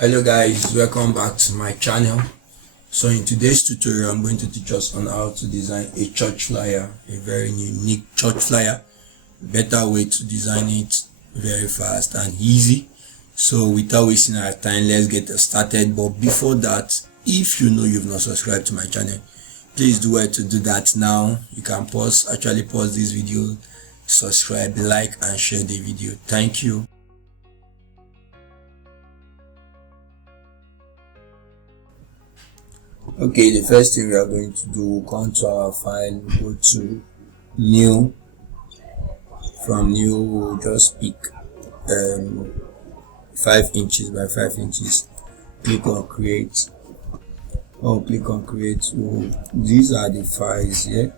Hello guys, welcome back to my channel. So in today's tutorial I'm going to teach us on how to design a church flyer, a very unique church flyer. Better way to design it, very fast and easy. So without wasting our time, let's get started. But before that, if you know you've not subscribed to my channel, please do well to do that now. You can pause this video, subscribe, like and share the video. Thank you. Okay, the first thing we are going to do, we'll come to our file, go to new. From new, we'll just pick 5 inches by 5 inches. Click on create. Click on create. These are the files here.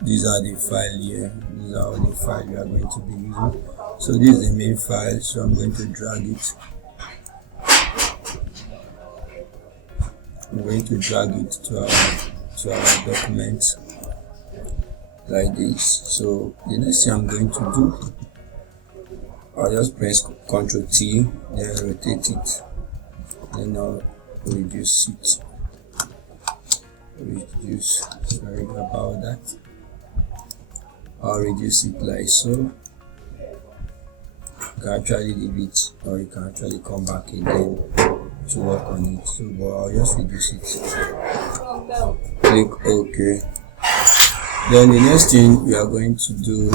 These are the file here. These are all the files we are going to be using. So this is the main file, so I'm going to drag it. I'm going to drag it to our document like this. So the next thing I'm going to do, I'll just press Ctrl T, then rotate it, then I'll reduce it. Sorry about that. I'll reduce it like so. You can actually leave it, or you can actually come back again to work on it. So but I'll just reduce it. Click OK. Then the next thing we are going to do,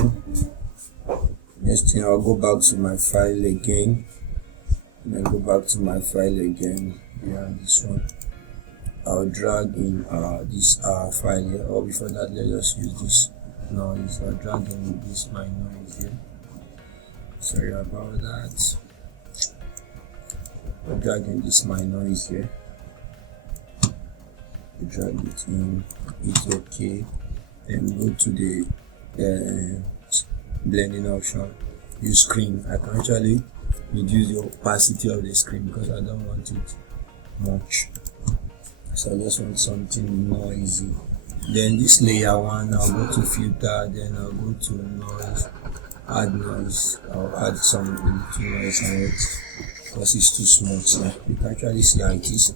I'll go back to my file again, and then go back to my file again. Yeah, this one. I'll drag in this file here. Or before that, let's use this noise. I'll drag in this my noise here. Sorry about that. I'm dragging this my noise here. Drag it in, it's okay. Then go to the blending option. Use screen. I can actually reduce the opacity of the screen because I don't want it much. So I just want something noisy. Then this layer one, I'll go to filter, then I'll go to noise, add noise. I'll add some little noise on it because it's too smooth. Yeah, you can actually see how it is.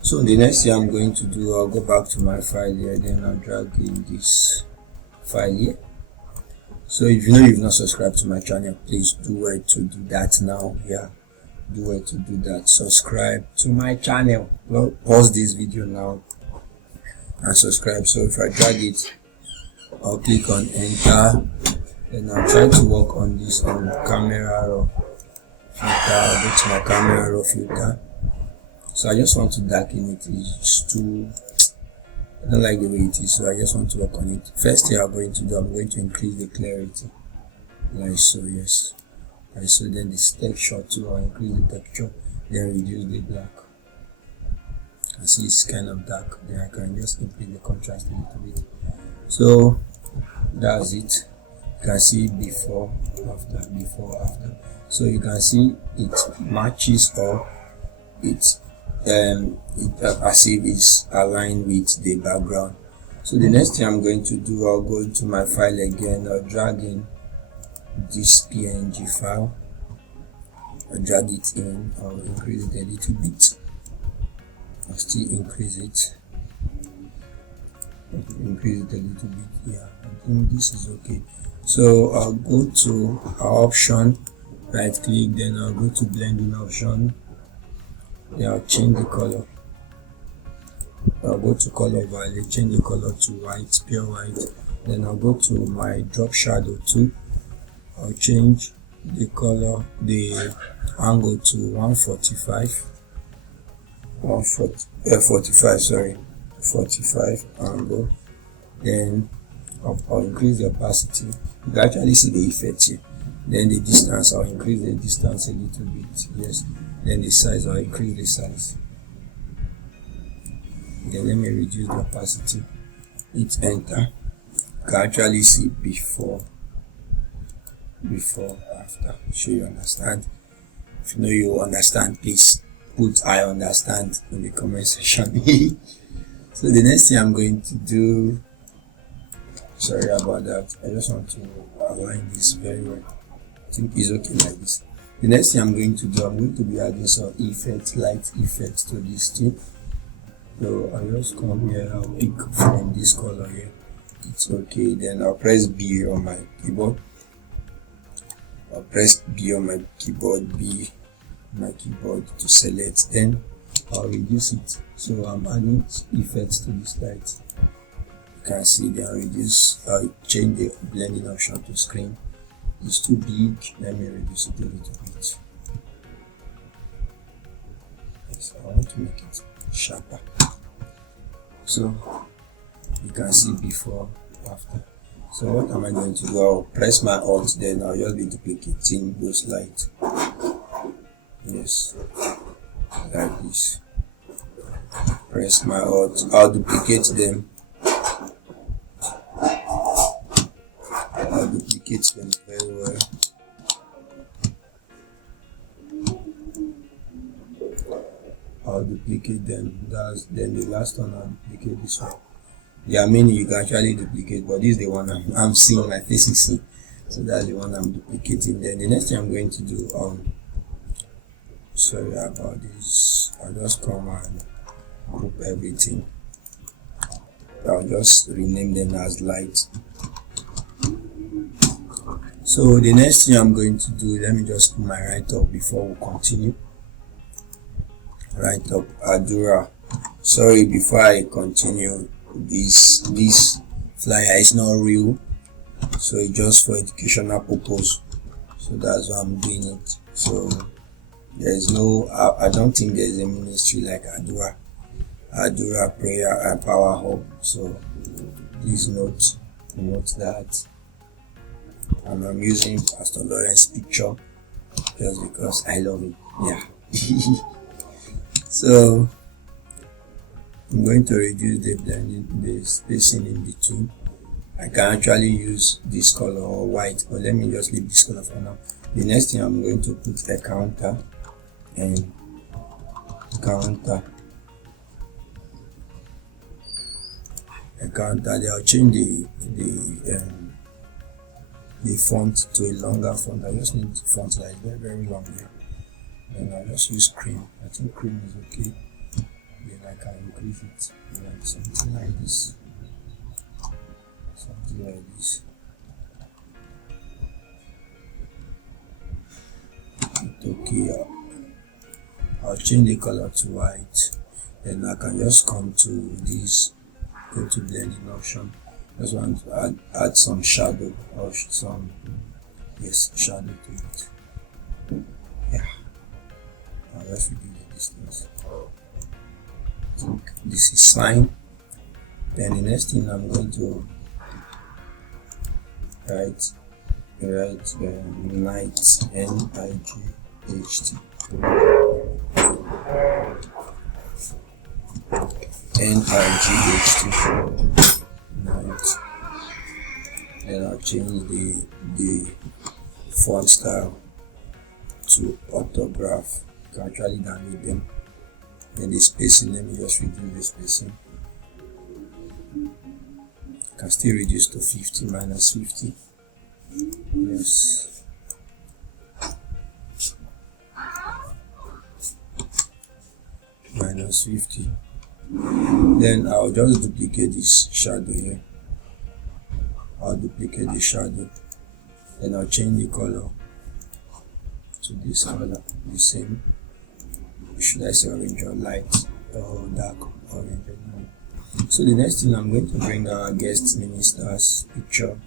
So the next thing I'm going to do, I'll go back to my file here, then I'll drag in this file here. So if you know you've not subscribed to my channel, please do well to do that now. Yeah, do well to do that. Subscribe to my channel. Well, pause this video now and subscribe. So if I drag it, I'll click on enter, then I'll try to work on this on camera raw filter. I'll go to my camera raw filter. So I just want to darken it. It's too, I don't like the way it is, so I just want to work on it. First thing I'm going to do, I'm going to increase the clarity like so. Yes, like so. Then this texture too, I'll increase the texture, then reduce the black. I see it's kind of dark, then I can just increase the contrast a little bit. So that's it. You can see before, after. So you can see it matches, or it's as if it's aligned with the background. So the next thing I'm going to do, I'll go to my file again. I'll drag in this PNG file. I'll drag it in. I'll increase it a little bit. I'll still increase it. Increase it a little bit. Yeah, I think this is okay. So I'll go to our option, right click, then I'll go to blending option. Yeah, I'll change the color. I'll go to color value, change the color to white, pure white. Then I'll go to my drop shadow tool. I'll change the color, the angle to 145. 45 angle. Then I'll increase the opacity. You can actually see the effect here. Then the distance, I'll increase the distance a little bit. Yes. Then the size, I'll increase the size. Then let me reduce the opacity. Hit enter. You can actually see before, after. Sure you understand. If you know you understand, please put I understand in the comment section. So the next thing I'm going to do, sorry about that, I just want to align this very well. I think it's okay like this. The next thing I'm going to do, I'm going to be adding some effects, light effects to this thing. So I'll just come here, I'll pick from this color here. It's okay. Then I'll press B on my keyboard. I'll press B on my keyboard, B on my keyboard to select. Then I'll reduce it. So I'm adding effects to this light. You can see they are reduced. I'll change the blending option to screen. It's too big. Let me reduce it a little bit. Yes, I want to make it sharper. So you can see before, after. So what am I going to do? I'll press my Alt, then I'll just be duplicating those lights. Yes, like this. Press my Alt. I'll duplicate them. I'll duplicate them very well. I'll duplicate them. Then the last one I'll duplicate this one. There are many you can actually duplicate, but this is the one I'm seeing, my face is seeing. So that's the one I'm duplicating. Then the next thing I'm going to do, sorry about this. I'll just come and group everything. I'll just rename them as light. So the next thing I'm going to do, let me just put my right up before we continue. Right up, Adura. Sorry, before I continue, this flyer is not real, so it's just for educational purpose. So that's why I'm doing it. So there's no, I don't think there's a ministry like Adura Prayer and Power Hub. So please note that. And I'm using Pastor Lawrence's picture just because I love it. Yeah. So I'm going to reduce the blending, the spacing in between. I can actually use this color or white, but let me just leave this color for now. The next thing I'm going to put a counter and counter. I'll change the font to a longer font. I just need font like very, very long here. Then I'll just use cream. I think cream is okay. Then I can increase it like something like this. Something like this. It's okay. I'll change the color to white. Then I can just come to this, go to blending option. Just want to add some shadow or some shadow to it. Yeah, I'll just reduce the distance. I think this is fine. Then the next thing I'm going to write night, N-I-G-H-T. N-I-G-H-T. Night. Then I'll change the font style to orthograph. You can actually download them. Then the spacing, let me just reduce the spacing. I can still reduce to 50 minus 50. Yes. Minus 50. Then I'll just duplicate this shadow here. I'll duplicate the shadow. Then I'll change the color to this color, the same. Should I say orange or light or dark orange? So the next thing, I'm going to bring our guest minister's picture.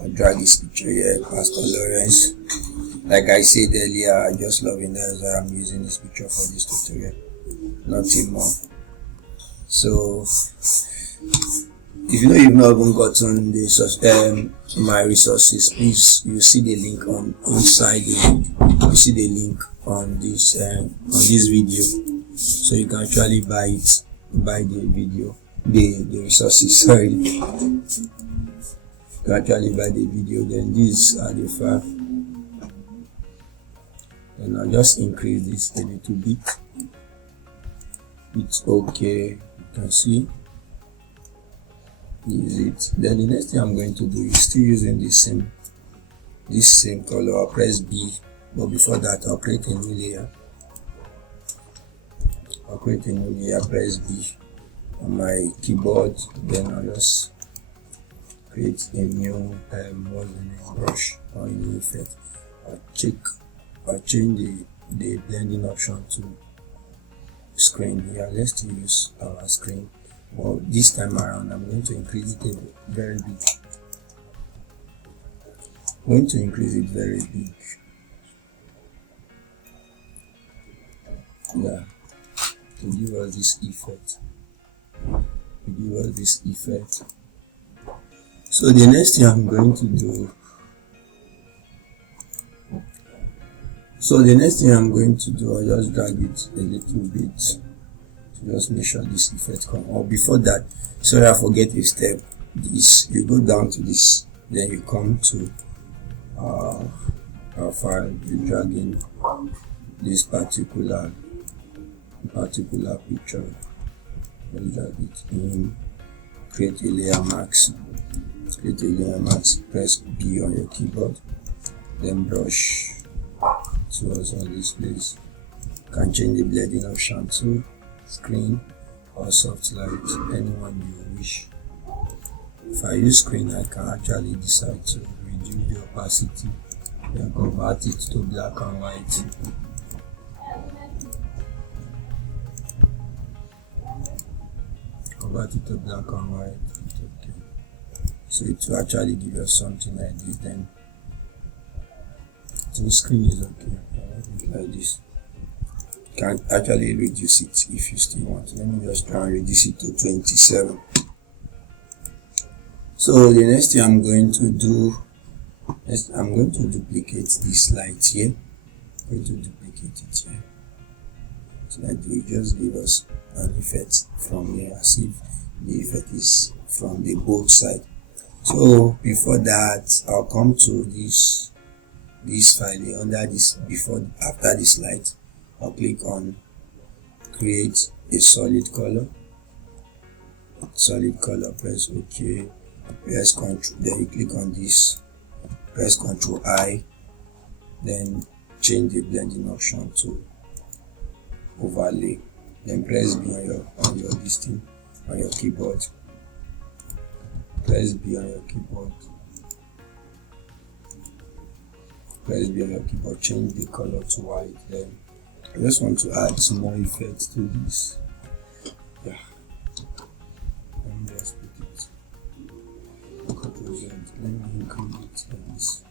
I'll drag his picture here, Pastor Lawrence. Like I said earlier, I just love him. That's why I'm using this picture for this tutorial. Nothing more. So if you've not even gotten my resources, please, you see the link on inside you see the link on this video, so you can actually buy the video, the resources. Sorry, you can actually buy the video. Then these are the five. And I'll just increase this a little bit. It's okay, you can see. Is it. Then the next thing I'm going to do is still using the this same color, I'll press B, but before that I'll create a new layer. Press B on my keyboard, then I'll just create a new brush or a new effect. I'll change the blending option to screen. Here, let's use our screen. Well, this time around I'm going to increase it very big. Yeah, to give us this effect. So the next thing I'm going to do, I'll just drag it a little bit to just make sure this effect comes. Or before that, sorry, I forget a step. This, you go down to this, then you come to our file, you drag in this particular picture, and drag it in, create a layer mask, press B on your keyboard, then brush towards all this place. You can change the blending option to screen or soft light, anyone you wish. If I use screen, I can actually decide to reduce the opacity and convert it to black and white. Okay. So it will actually give us something like this. Then the screen is okay. Like this. You can actually reduce it if you still want. Let me just try and reduce it to 27. So the next thing I'm going to do is I'm going to duplicate this light here. So that will just give us an effect from here, as if the effect is from the both side. So before that, I'll come to this file under this. After this light, I'll click on create a solid color, press OK, press Ctrl, then you click on this, press Ctrl I, then change the blending option to overlay, then press B on your keyboard. Change the color to white. Then I just want to add some more effects to this. Yeah, let me just put it. Let me increase it like this,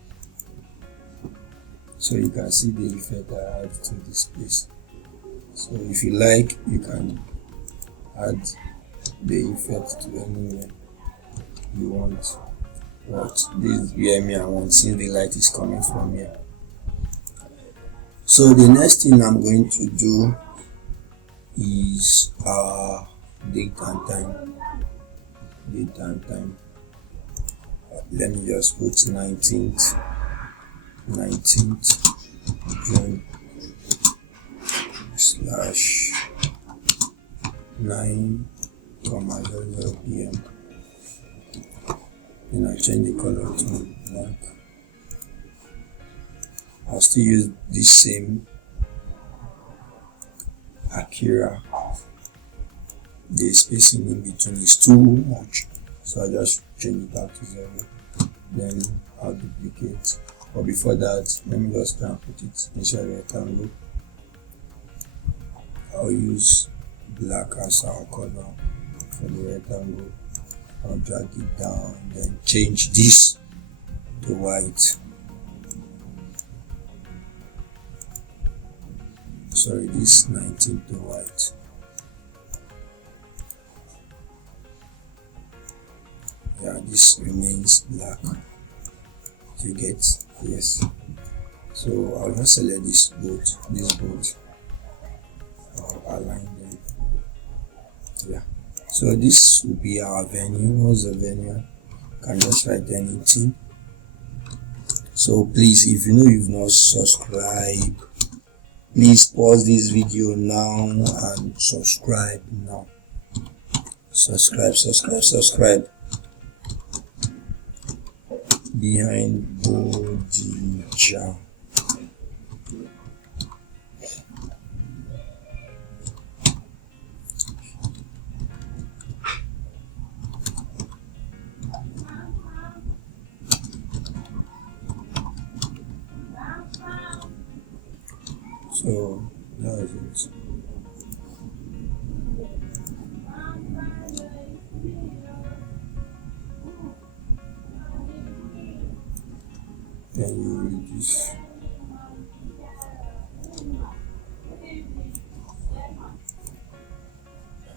so you can see the effect I add to this place. So if you like, you can add the effect to anywhere you want, but this I want, since the light is coming from here. So the next thing I'm going to do is date and time. Let me just put 19th June /9:00 PM. Then I change the color to black. I'll still use this same Akira. The spacing in between is too much, so I just change it back to 0. Then I'll duplicate. But before that, let me just try and put it inside a rectangle. I'll use black as our color for the rectangle. I'll drag it down, then change this to white. Sorry, this 19 to white. Yeah, this remains black. Do you get? Yes. So I'll just select this boat. I'll align them. Yeah. So this will be our venue. What's the venue? You can just write anything. So please, if you know you've not subscribed, please pause this video now and subscribe now. Subscribe. behind Bodija. So that's it. Then you read this.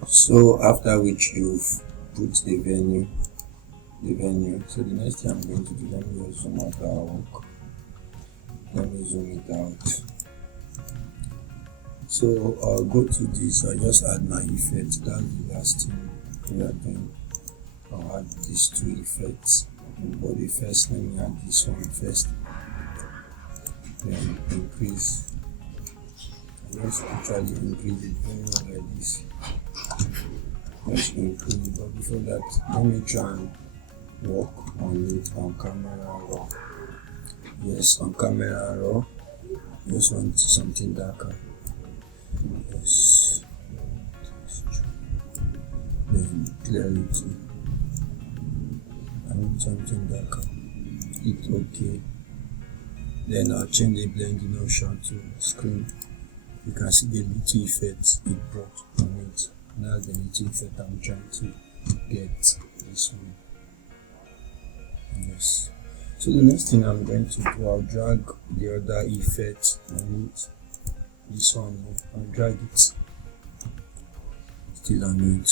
So after which you've put the venue. So the next thing I'm going to do, let me just zoom out our work. Let me zoom it out. So I'll go to this. I'll just add my effect. That's the last thing we are doing. I'll add these two effects. But the first, let me add this one first. Then increase. I just actually increase it very well like this. Just increase it. But before that, let me try and work on it on camera raw. Yes, on camera raw. Just want something darker. Yes. Then clarity. I need something darker. It's okay. Then I'll change the blending option to screen. You can see the little effects it brought on it. That's the little effect I'm trying to get this one. Yes. So the next thing I'm going to do, I'll drag the other effect on it. This one, I'll drag it still on it.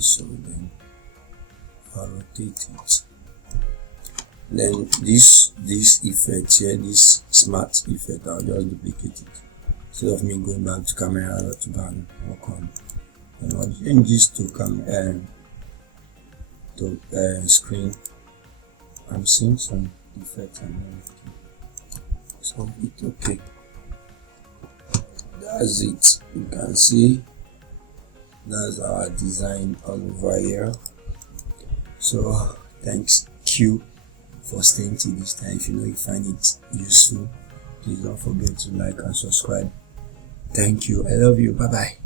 So then I'll rotate it. Then this effect here, this smart effect, I'll just duplicate it instead of me going back to camera to go and work on. And I'll change this to screen. I'm seeing some effects and everything, so it's okay. That's it. You can see that's our design all over here. So thanks Q for staying till this time. If you find it useful, please don't forget to like and subscribe. Thank you. I love you. Bye bye.